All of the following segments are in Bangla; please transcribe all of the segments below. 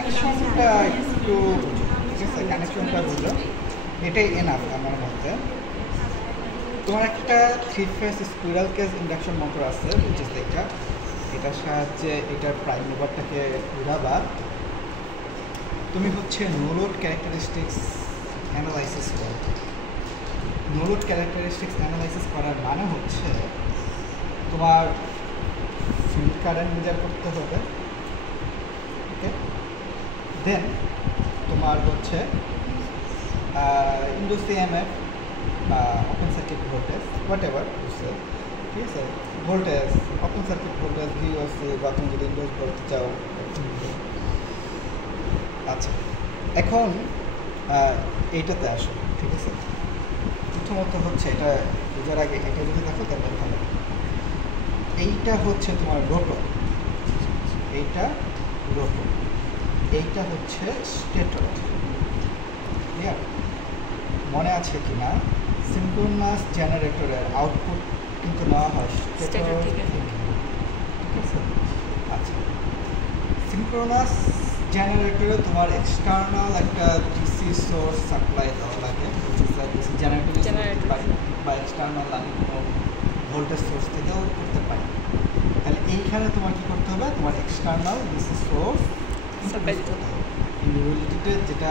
কানেকশনটা একটু ঠিক আছে, কানেকশনটা বুঝো, এটাই এনাফ আমার মতে। তোমার একটা 3 phase squirrel cage induction motor আছে, which is এটার সাহায্যে এটার প্রাইম মুভারটাকে ঘুরাবা। তুমি হচ্ছে নো লোড ক্যারেক্টারিস্টিক্স অ্যানালাইসিস করো। নো লোড ক্যারেক্টারিস্টিক্স অ্যানালাইসিস করার মানে হচ্ছে তোমার ফিল্ড কারেন্ট মেজার করতে হবে, ওকে। দেন তোমার হচ্ছে ইন্ডুস ইএমএফ বা open circuit voltage, what ever বুঝছে, ঠিক আছে, voltage, open circuit voltage, VOC, বা তুমি যদি ইন্ডুস বলতে চাও। আচ্ছা, এখন এইটাতে আসো, ঠিক আছে। প্রথমত হচ্ছে এটা বোঝার আগে এটা যদি দেখো তাহলে ভালো। এইটা হচ্ছে তোমার রোটর, এইটা রোটর, এইটা হচ্ছে স্টেটর। ক্লিয়ার? মনে আছে কি না, সিনক্রোনাস জেনারেটরের আউটপুট কিন্তু নেওয়া হয় স্টেটর থেকে, ঠিক আছে। আচ্ছা, সিনক্রোনাস জেনারেটরে তোমার এক্সটার্নাল একটা ডিসি সোর্স সাপ্লাই দেওয়া লাগে, ডিসি জেনারেটর বা এক্সটার্নাল আমি কোনো ভোল্টেজ সোর্স থেকেও করতে পারি। তাহলে এইখানে তোমার কী করতে হবে, তোমার এক্সটার্নাল ডিসি সোর্স সাপ্লাই দিতে হবে। ইন রিয়েলিটিতে যেটা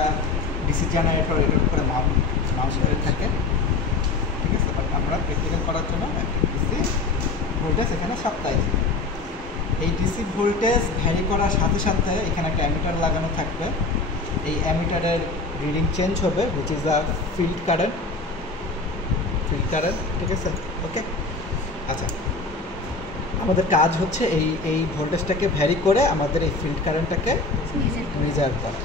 ডিসি জেনারেটর এটার উপরে মাউন্ট করে থাকে, ঠিক আছে। বাট আমরা প্র্যাকটিক্যাল করার জন্য একটা ডিসি ভোল্টেজ এখানে সাপ্লাই দিই। এই ডিসি ভোল্টেজ ভ্যারি করার সাথে সাথে এখানে একটা অ্যামিটার লাগানো থাকবে। এই অ্যামিটারের রিডিং চেঞ্জ হবে, which is the field current, ঠিক আছে, ওকে। আচ্ছা, আমাদের কাজ হচ্ছে এই ভোল্টেজটাকে ভ্যারি করে আমাদের এই ফিল্ড কারেন্টটাকে মেজার করা।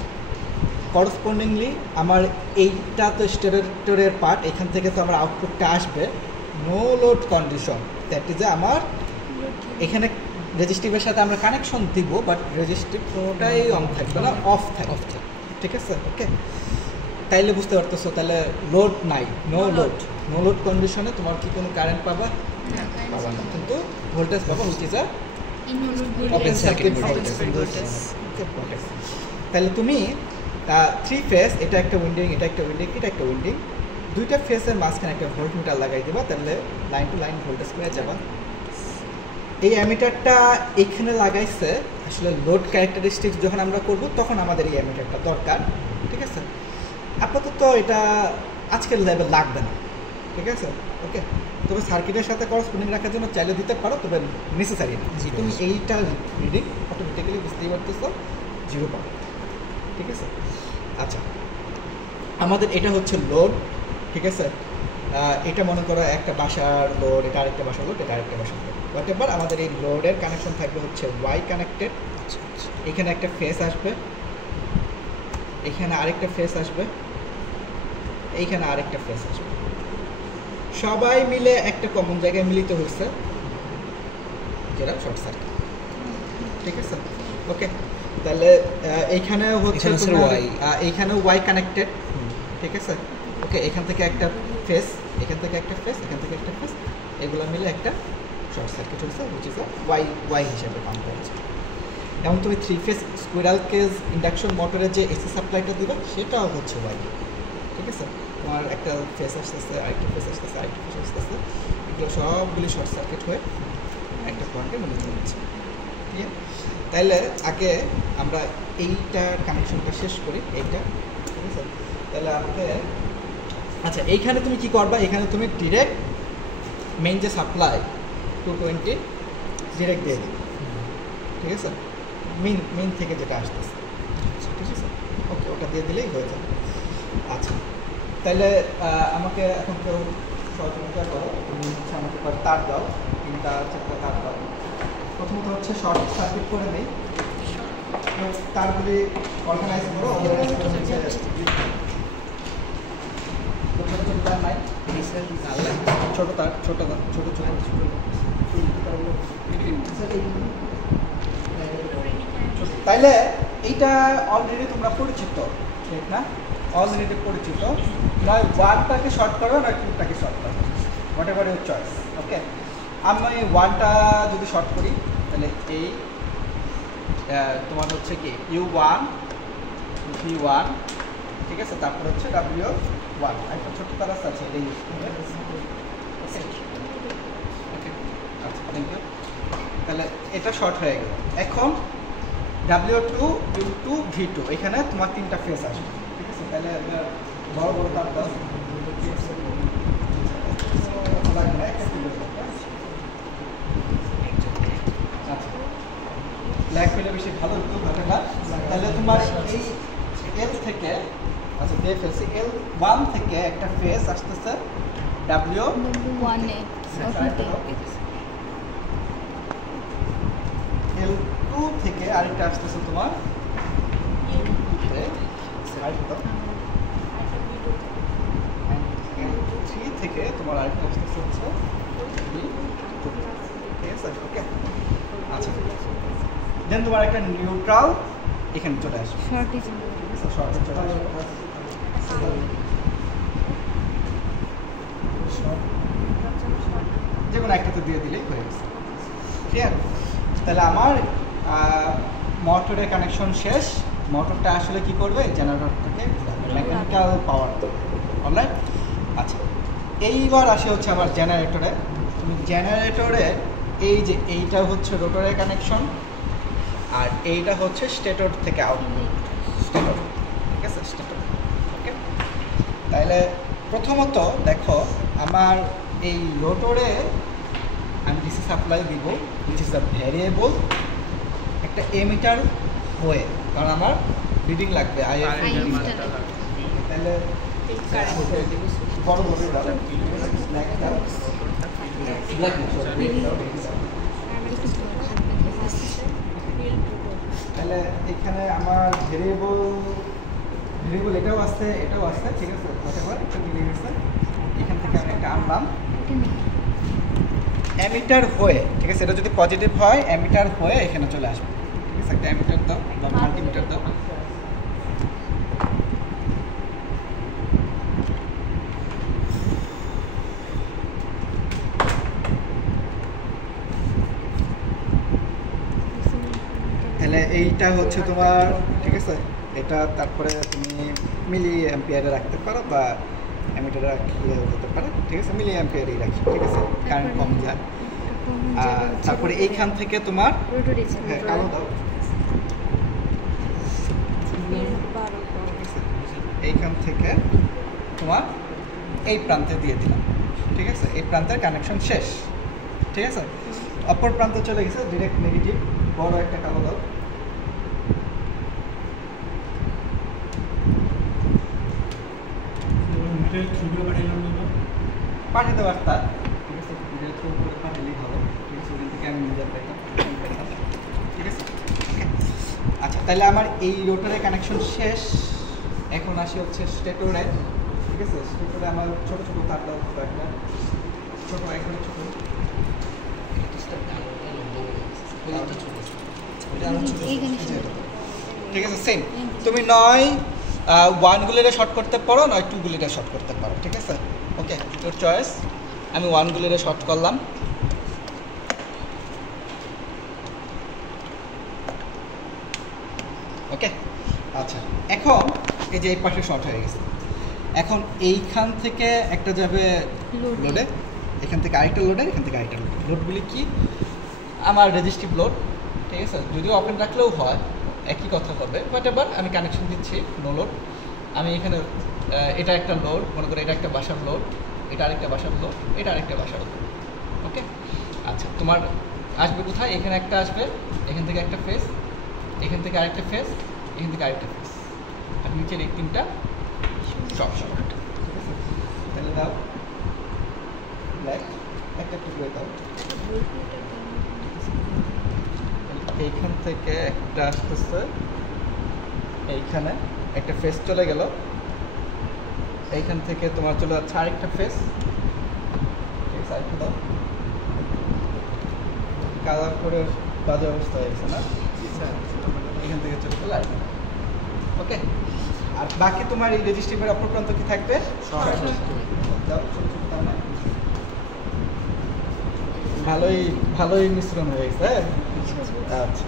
করসপন্ডিংলি আমার এইটা তো স্টেটরের পার্ট, এখান থেকে তো আমার আউটপুটটা আসবে no load condition, that is আমার এখানে রেজিস্টিভের সাথে আমরা কানেকশন দিব, বাট রেজিস্টিভ কোনোটাই অন থাকবে না, অফ থাকবে, ঠিক আছে, ওকে। তাইলে বুঝতে পারতেছো, তাহলে লোড নাই, নো লোড কন্ডিশনে তোমার কি কোনো কারেন্ট পাবা না, কিন্তু ভোল্টেজ পাবা, which is a open circuit voltage. তাহলে তুমি 3 ফেজ, এটা একটা উইন্ডিং, এটা একটা উইন্ডিং, এটা একটা উইন্ডিং, দুইটা ফেজের মাঝখানে একটা ভোল্টমিটার লাগাই দেবা, তাহলে লাইন টু লাইন ভোল্টেজ পেয়ে যাবা। এই অ্যামিটারটা এখানে লাগাইছে আসলে লোড ক্যারেক্টারিস্টিক্স যখন আমরা করব তখন আমাদের এই অ্যামিটারটা দরকার, ঠিক আছে। আপাতত এটা আজকের লেভেল লাগবে না, ঠিক আছে, ওকে। তবে সার্কিটের সাথে করসপন্ডিং রাখার জন্য চাইলে দিতে পারো, তবে নেসেসারি না। তুমি এইটা রিডিং অটোমেটিক্যালি বুঝতেই পারতেছো 0 পাবে, ঠিক আছে। আচ্ছা, আমাদের এটা হচ্ছে লোড, ঠিক আছে। এটা মনে করো একটা বাসার লোড, এটা আরেকটা বাসার লোড, এটা আরেকটা বাসার লোড, হোয়াট এভার। আমাদের এই লোডের কানেকশন থাকবে হচ্ছে ওয়াই কানেক্টেড। এখানে একটা ফেস আসবে, এখানে আরেকটা ফেস আসবে, এইখানে আরেকটা ফেস আসবে, সবাই মিলে একটা কমন জায়গায় মিলিত হয়েছে, যেটা শর্ট সার্কিট, ঠিক আছে, ওকে। তাহলে এইখানে হচ্ছে এইখানে ওয়াই কানেক্টেড, ঠিক আছে, ওকে। এখান থেকে একটা ফেস, এখান থেকে একটা ফেস, এখান থেকে একটা ফেস, এগুলো মিলে একটা শর্ট সার্কিট হয়েছে, হুইচ ইজ ওয়াই হিসাবে কাউন্ট হচ্ছে। এবং তুমি 3 ফেজ স্কুইরাল কেজ ইন্ডাকশন মোটরের যে এসি সাপ্লাইটা দিবে সেটাও হচ্ছে ওয়াই, ঠিক আছে। তোমার একটা ফেস আসতেছে, আরেকটা ফেস আসতেছে, আরেকটা ফেস আসতেছে, এগুলো সবগুলি শর্ট সার্কিট হয়ে একটা পয়েন্টে মিলিত হচ্ছে, ঠিক আছে। তাইলে আগে আমরা এইটার কানেকশনটা শেষ করি, এইটা, ঠিক আছে। তাহলে আমাকে আচ্ছা, এইখানে তুমি কি করবা, এখানে তুমি ডিরেক্ট মেইন যে সাপ্লাই 220 ডিরেক্ট দিয়ে দিবে, ঠিক আছে, মেইন থেকে যেটা আসতেছে, ঠিক আছে, ওকে। ওটা দিয়ে দিলেই হয়ে যাবে। আচ্ছা, তাহলে আমাকে এখন কেউ সহযোগিতা করো, তুমি হচ্ছে আমাকে তার দাও, 3টা 4টা তার দাও। প্রথমত হচ্ছে শর্ট সার্কিট করে নেই, তারগুলি অর্গানাইজ করো, তার নাই, ছোটো তার, ছোটো তাইলে এইটা অলরেডি তোমরা পরিচিত, ঠিক না? অলরেডি পরিচিত। নয় 1টাকে শর্ট করো, নয় 2টাকে শর্ট করো, হোয়াট এভার ইউর চয়েস, ওকে। আমি 1টা যদি শর্ট করি তাহলে এই তোমার হচ্ছে কি U1 V1, ঠিক আছে, তারপর হচ্ছে W1, একটা ছোট্ট তার আছে এই আচ্ছা, থ্যাংক ইউ। তাহলে এটা শর্ট হয়ে গেল। এখন W2 U2 V2 এখানে তোমার 3টা ফেস আসবে, ঠিক আছে। তাহলে বড় বড় তার দাও, ব্ল্যাক পেলে বেশি ভালো হতো ঘটনা। তাহলে তোমার এই এল থেকে, আচ্ছা দিয়ে ফেলছি, L1 থেকে একটা ফেস আসতেছে W1 এ, L2 থেকে আরেকটা আসতেছে তোমার L3 থেকে তোমার আরেকটা আসতেছে হচ্ছে ঠিক আছে, ওকে। আচ্ছা, দেন তোমার একটা নিউট্রাল এখানে চলে আসবে, শর্টে চলে আসবে, যে কোনো একটাতে দিয়ে দিলেই হয়ে গেছে, ক্লিয়ার। তাহলে আমার মোটরের কানেকশন শেষ। মোটরটা আসলে কি করবে, জেনারেটর থেকে মেকানিক্যাল পাওয়ার অলরাইট। আচ্ছা, এইবার আসে হচ্ছে আমার জেনারেটরে। জেনারেটরে এই যে এইটা হচ্ছে রোটরের কানেকশন, আর এইটা হচ্ছে স্টেটর থেকে আউটপুট, স্টেটর, ঠিক আছে, স্টেটর, ওকে। তাহলে প্রথমত দেখো, আমার এই রোটরে আমি ডিসি সাপ্লাই দিব, উইচ ইজ দ্য ভ্যারিয়েবল, একটা এমিটার হয়ে, কারণ আমার রিডিং লাগবে আইএফ। তাহলে বড় বড় তাহলে এখানে আমার ভেরিয়েবল এটাও আছে, এটাও আছে, ঠিক আছে, একটু মিলে গেছে। এখান থেকে আমি একটা আনলাম অ্যামিটার হয়ে, ঠিক আছে, এটা যদি পজিটিভ হয় অ্যামিটার হয়ে এখানে চলে আসবে, ঠিক আছে। একটা অ্যামিটার দাও বা মাল্টিমিটার দাও। তাহলে এইটা হচ্ছে তোমার, ঠিক আছে, এটা তারপরে তুমি মিলি অ্যাম্পিয়ারে রাখতে পারো বা অ্যামিটারে রাখলে হতে পারে, ঠিক আছে, মিলি অ্যাম্পিয়ারেই রাখি, ঠিক আছে, কারেন্ট কম যায়। আর তারপরে এইখান থেকে তোমার আলো দাও, এইখান থেকে তোমার এই প্রান্তে দিয়ে দিলাম, ঠিক আছে। এই প্রান্তের কানেকশন শেষ, ঠিক আছে। অপর প্রান্তে চলে গেছে ডিরেক্ট নেগেটিভ, বড় একটা কালো দাও। পাঠাতে পারতাম, ঠিক আছে, থ্রু করে পাঠালেই ভালো, ঠিক আছে, ওখান থেকে আমি নিজের পাইতাম, ঠিক আছে। আচ্ছা, তাহলে আমার এই রোটারের কানেকশন শেষ। এখন আসি হচ্ছে স্টেটরে, ঠিক আছে। স্টেটরে আমার ছোটো ছোটো তার দাও, একটা ছোটো, একবারে ছোটো, ঠিক আছে। সেম, তুমি নয় 1 গুলিটা শর্ট করতে পারো, নয় 2 গুলিটা শর্ট করতে পারো, ঠিক আছে, ওকে, তোর চয়েস। আমি 1 গুলিটা শর্ট করলাম, ওকে। আচ্ছা, এখন এই যে এই পাশে শর্ট হয়ে গেছে, এখন এইখান থেকে একটা যাবে লোডে, এখান থেকে আরেকটা লোডে, এখান থেকে আরেকটা লোড। লোডগুলি কি, আমার রেজিস্টিভ লোড, ঠিক আছে, যদিও ওপেন রাখলেও হয়, একই কথা হবে, বাট এবার আমি কানেকশন দিচ্ছি নো লোড। আমি এখানে এটা একটা লোড, মনে করো এটা একটা বাসার লোড, এটা আরেকটা বাসার লোড, এটা আরেকটা বাসার লোড, ওকে। আচ্ছা, তোমার আসবে কোথায়, এখানে একটা আসবে, এখান থেকে একটা ফেস, এখান থেকে আরেকটা ফেস, এখান থেকে আরেকটা ফেস, আর নিচের এই 3টা সব শর্ট, ঠিক আছে। তাহলে দাও ব্ল্যাক, একটা টুকরো দাও, এইখান থেকে একটা আসতেছে, এইখানে একটা ফেস চলে গেল, এইখান থেকে তোমার চলে যাচ্ছে আরেকটা ফেস, ঠিক আছে, আরেকটা দাও। কালার করে বাজে অবস্থা হয়ে গেছে না, এখান থেকে চলে গেল আরেকটা, ওকে। আর বাকি তোমার এই রেজিস্ট্রিভের অপর প্রান্ত কি থাকবে, ভালোই মিশ্রণ হয়ে গেছে, আচ্ছা।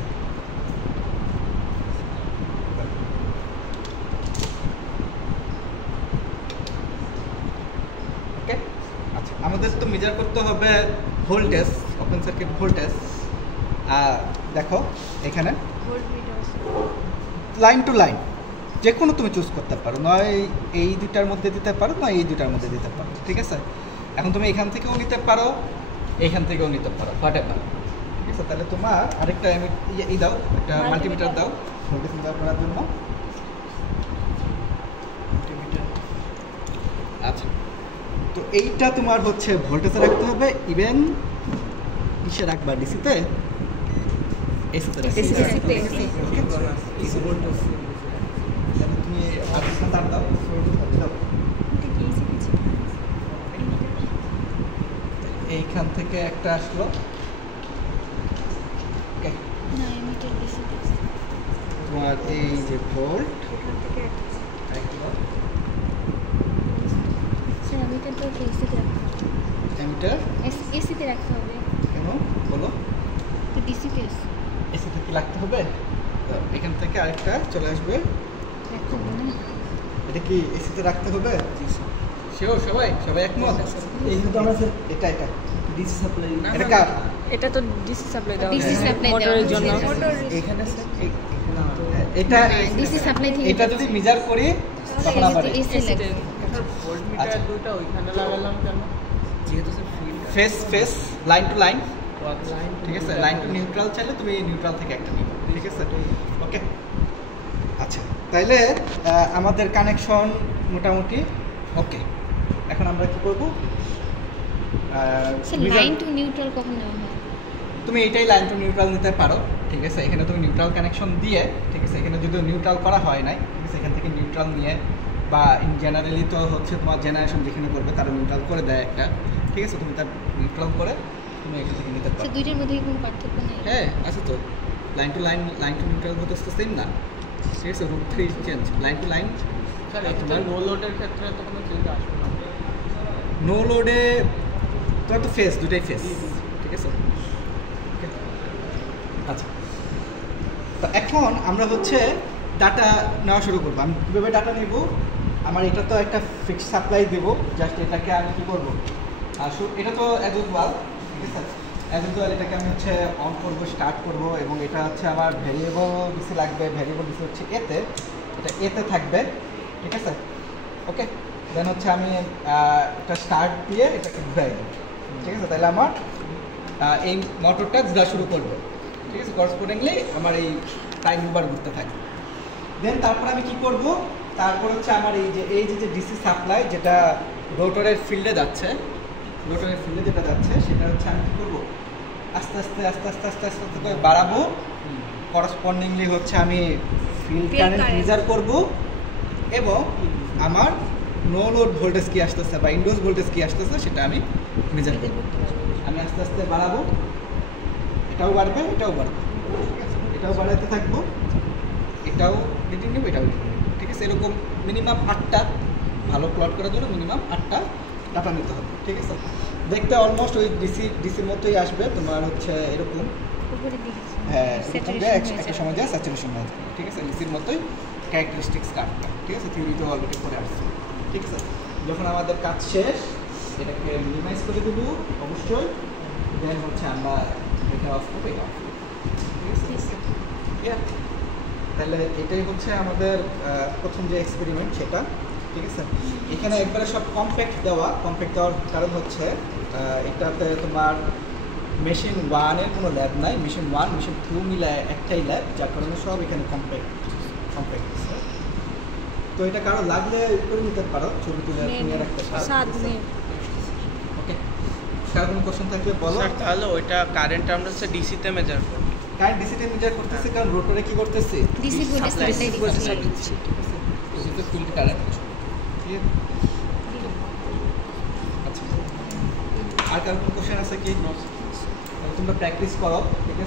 আমাদের তো মেজার করতে হবে ভোল্টেজ, ওপেন সার্কিট ভোল্টেজ। দেখো এখানে লাইন টু লাইন যে কোনো তুমি চুজ করতে পারো, নয় এই দুটার মধ্যে দিতে পারো, নয় এই দুটার মধ্যে দিতে পারো, ঠিক আছে। এখন তুমি এখান থেকেও নিতে পারো, এইখান থেকেও নিতে পারো, হোয়াটএভার, ঠিক আছে। তাহলে তোমার আরেকটা এই দাও, একটা মাল্টিমিটার দাও ভোল্টেজ মেজার করার জন্য। আচ্ছা, তো এইটা তোমার হচ্ছে ভোল্টেজে রাখতে হবে, ইভেন কিসে রাখবা, ডিসিতে, এসিতে তুমি তার দাও, এইখান থেকে একটা আসলো, তোমার এই যে ভোল্ট, এসিতে রাখতে হবে কেন বলো? তো ডিসিতে এসি থেকে রাখতে হবে, এখান থেকে আরেকটা চলে আসবে, রাখতে হবে না? এটা কি এসিতে রাখতে হবে? শিওর? সবাই একমত? এই কিন্তু আমরা এটা ডিসি সাপ্লাই, এটা কার? এটা তো ডিসি সাপ্লাই দাও, ডিসি সাপ্লাই মোটরের জন্য। এখানে এটা ডিসি সাপ্লাই থেকে এটা যদি মেজার করি তখন আবার এসি লাগবে। ভোল্টমিটার দুটো ওইখানে লাগালাম কেন? যেহেতু phase line to line, line, ঠিক আছে। লাইন টু নিউট্রাল চাইলে তুমি নিউট্রাল থেকে একটা নিবে, ঠিক আছে। ওকে, আচ্ছা, তাইলে আমাদের কানেকশন মোটামুটি ওকে। এখন আমরা কি করব? লাইন টু নিউট্রাল কখন নেওয়া হয়? তুমি এটাই লাইন টু নিউট্রাল নিতে পারো, ঠিক আছে। এখানে তুমি নিউট্রাল কানেকশন দিয়ে, ঠিক আছে, এখানে যদিও নিউট্রাল করা হয় নাই, ঠিক আছে, এখান থেকে নিউট্রাল নিয়ে, বা ইন জেনারেলি তো হচ্ছে তোমার জেনারেশন যেখানে করবে তারা নিউট্রাল করে দেয় একটা, ঠিক আছে। তুমি তার নিউট্রাল করে তুমি এখান থেকে নিতে পারো। দুইটার মধ্যে কোনো পার্থক্য নেই? হ্যাঁ আছে তো, লাইন টু নিউট্রাল হতে তো সেম না, ঠিক আছে। Root 3 change, line to line. তোমার নো লোডের ক্ষেত্রে তো কোনো চেঞ্জ আসবে না। নো লোডে তোমার তো ফেস, দুটাই ফেস, ঠিক আছে। আচ্ছা, তো এখন আমরা হচ্ছে ডাটা নেওয়া শুরু করবো। আমি কীভাবে ডাটা নেব? আমার এটা তো একটা ফিক্সড সাপ্লাই দেবো, জাস্ট এটাকে আমি কী করবো, এটা তো অ্যাজ ইউজুয়াল, ঠিক আছে। অ্যাজ ইউজুয়াল এটাকে আমি হচ্ছে অন করবো, স্টার্ট করবো, এবং এটা হচ্ছে আমার ভেরিয়েবল ডিসি লাগবে। ভেরিয়েবল ডিসি হচ্ছে এটা এতে থাকবে, ঠিক আছে। ওকে, দেন হচ্ছে আমি এটা স্টার্ট দিয়ে এটাকে ঘুরাই দেবো, ঠিক আছে। তাহলে আমার এই মোটরটা ঘোরা শুরু করবে, ঠিক আছে। করসপন্ডিংলি আমার এই টাইম বার ঘুরতে থাকবে। দেন তারপর আমি কি করব? তারপর হচ্ছে আমার এই যে ডিসি সাপ্লাই যেটা রোটরের ফিল্ডে যাচ্ছে, সেটা হচ্ছে আমি কি করব? আস্তে আস্তে করে বাড়াবো। করসপন্ডিংলি হচ্ছে আমি ফিল্ড কারেন্ট মেজার করব, এবং আমার নো লোড ভোল্টেজ কি আসতেছে বা ইনডোজ ভোল্টেজ কি আসতেছে সেটা আমি মেজার করব। আমি আস্তে আস্তে বাড়াবো, এটাও বাড়বে, এটাও বাড়বে, এটাও বাড়াতে থাকবো, এটাও রিডিং নেব, এটাও রিডিং নেব, ঠিক আছে। এরকম মিনিমাম 8টা, ভালো প্লট করার জন্য মিনিমাম 8টা ডাটা নিতে হবে, ঠিক আছে। দেখতে অলমোস্ট ওই ডিসির মতোই আসবে তোমার হচ্ছে এরকম, হ্যাঁ, একটা সময় যায় স্যাচুরেশন হয়ে যাবে, ঠিক আছে। ডিসির মতোই ক্যারেক্টারিস্টিক্স কার্ডটা, ঠিক আছে। থিওরিতে অলরেডি করে আসছে, ঠিক আছে। যখন আমাদের কাজ শেষ এটাকে মিনিমাইজ করে দেবো অবশ্যই, দেন হচ্ছে আমরা এটা অফ করবো, এটা অফ করবো, ঠিক আছে। তাহলে এটাই হচ্ছে আমাদের প্রথম যে এক্সপেরিমেন্ট সেটা, ঠিক আছে। এখানে একবারে সব কম্প্যাক্ট দেওয়ার কারণ হচ্ছে এটাতে তোমার মেশিন 1-এর কোনো ল্যাব নাই, মেশিন 1 মেশিন 2 মিলে একটাই ল্যাব, যার কারণে সব এখানে কম্প্যাক্ট। তো এটা কারো লাগলে করে নিতে পারো, ছবি তুলে নিয়ে রাখতে পারো। ওকে, কারো কোনো কোশ্চেন থাকলে বলো। তাহলে ওইটা কারেন্ট আমরা হচ্ছে ডিসিতে মেজার করব। কারেন্ট ডিসিতে মেজার করতেছে, কারণ রোটরে কি করতেছে? ডিসি ভোল্টেজ সাপ্লাই দিচ্ছি। ডিসিতে ফিল্ড কারেন্ট। আচ্ছা, আর কারো কোনো কোশ্চেন আছে কি? তোমরা প্র্যাকটিস করো, ঠিক আছে।